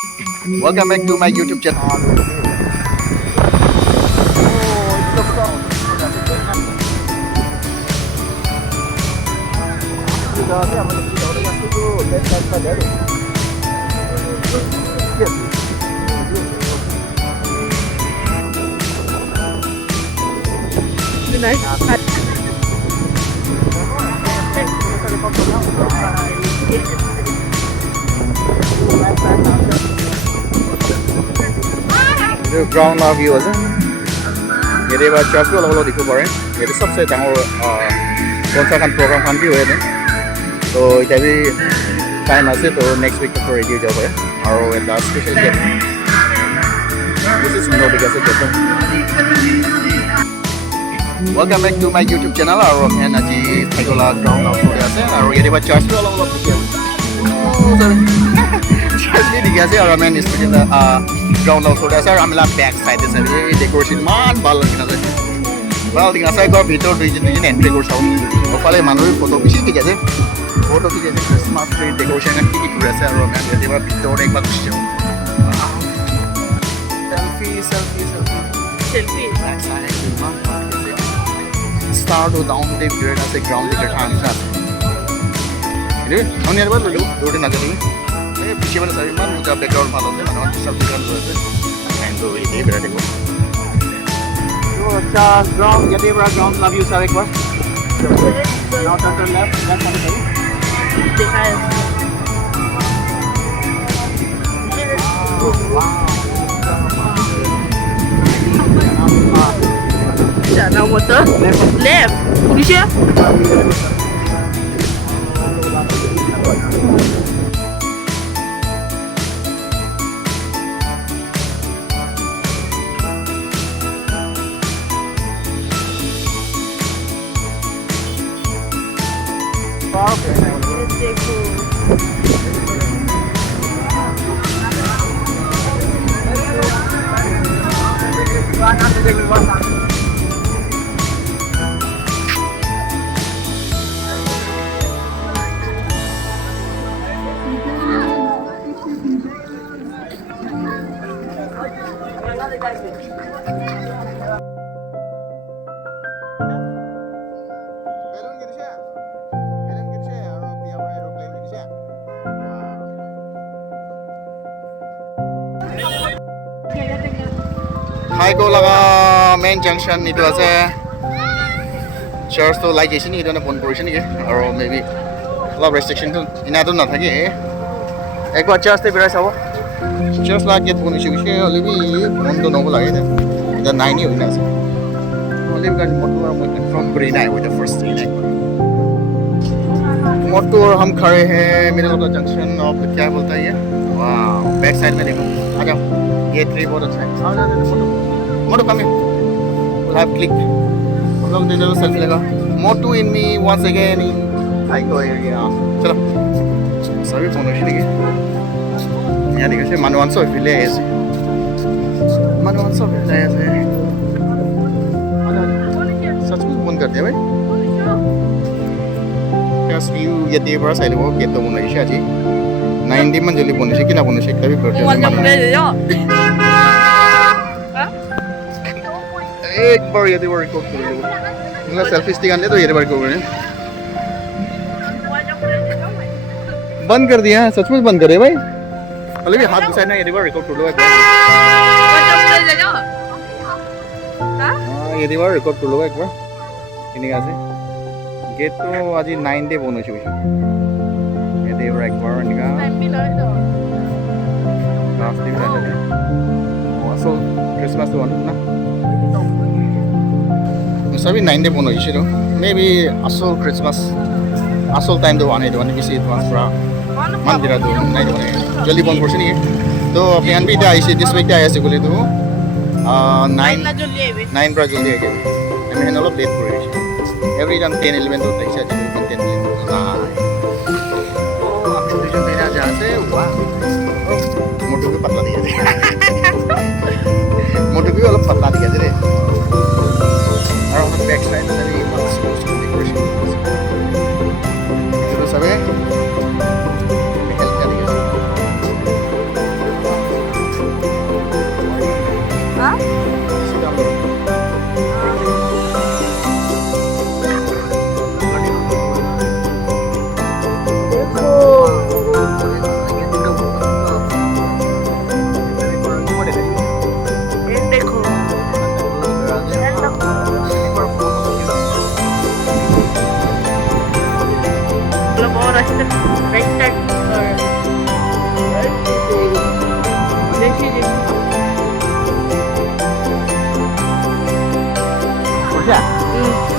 Welcome back to my YouTube channel. Itu ground lah view aja. Jadi baca church tu kalau dikau boleh. Jadi सबसे डांगर कौन-सा kan program kan view है ना. तो jadi time आसे तो next week तो ready हो जाओगे. और एक special guest. This is no big guest guest. Welcome back to my YouTube channel. और मैं आज Thahekhu ground out हो गया है. और ये बात church tu kalau dikau. Oh sorry. Church ni dikau है और मैं इस पे ground out हो गया है. और हमारा back side है सर. ये decoration मान बाल लगा है. Well, tinggal saya kau video region entry kau tahu. Kalau manusia foto bisa tiga je. Foto tiga je Christmas tree decoration kan kiki kurang saya orang kan jadi baru video एक बार कुछ selfie. Start to down the period as a ground the transfer. Ini, हमने यार बार load ना करेंगे. ये पीछे वाला सारी मान मुझे background मालूम है ना सब दिखाने को है. मैं तो ये बेरा देखो. अच्छा ground jadi berapa ground love you सारे एक बार. Now turn left Jangan water left. Polisi. Thahekhu laga main junction itu aja. Church tu like isi ni itu na pon portion ni ke, or maybe lot restriction tu ina tu na thake. Ek baar church te berai sabo. Church la gate pon isi isi olivi pon tu nobo lagi de. Ida 9 ni hoina ase. Olivi kan motor mo confirm kori na with the first train. मोटू और हम खड़े हैं middle of the junction of क्या बोलता है ये वाह back side में देखो आ जाओ ये ट्री बहुत अच्छा है आ जाओ मोटू मोटू कम विल हैव क्लिक हम लोग दे दो सेल्फी लगा मोटू in me once again in Thahekhu area चलो सभी फोन उठी लगे यहाँ देखो से मानवान सो फिले ऐसे मानवान सो फिले ऐसे सच में फोन कर दिया भाई view ya dia berasa itu kita mau nasi aja. 90 man jadi bonus kita bonus tapi berarti. एक बार ये बार रिकॉर्ड कर लो मतलब सेल्फी स्टिक आने तो ये बार रिकॉर्ड करें बंद कर दिया सचमुच बंद करे भाई मतलब ये हाथ घुसाना ये बार रिकॉर्ड कर लो एक बार हाँ ये बार रिकॉर्ड कर लो एक बार ini kasih गेट तो आज 9 डे bonus हुई ये देवर एक बार निका लास्ट दिन रहता है so Christmas one ना सभी 9 डे bonus इसी लो maybe asal Christmas asal time तो आने दो किसी तो आसरा मंदिर तो नहीं दो जल्दी बंद कर नहीं तो अपने अन भी इधर आई दिस वीक आया से बोले तो 9 पर जल्दी आएगा मैं नॉलो लेट कर रही every time 10-11 होता है इसे 10-11 होता है आप छोटे छोटे ना जाते वाह मोटू भी पतला दिया थे मोटू भी वाला पतला दिया थे और हम बैक साइड से भी बस उसको डेकोरेशन तो सब है हेल्प कर दिया আহিছা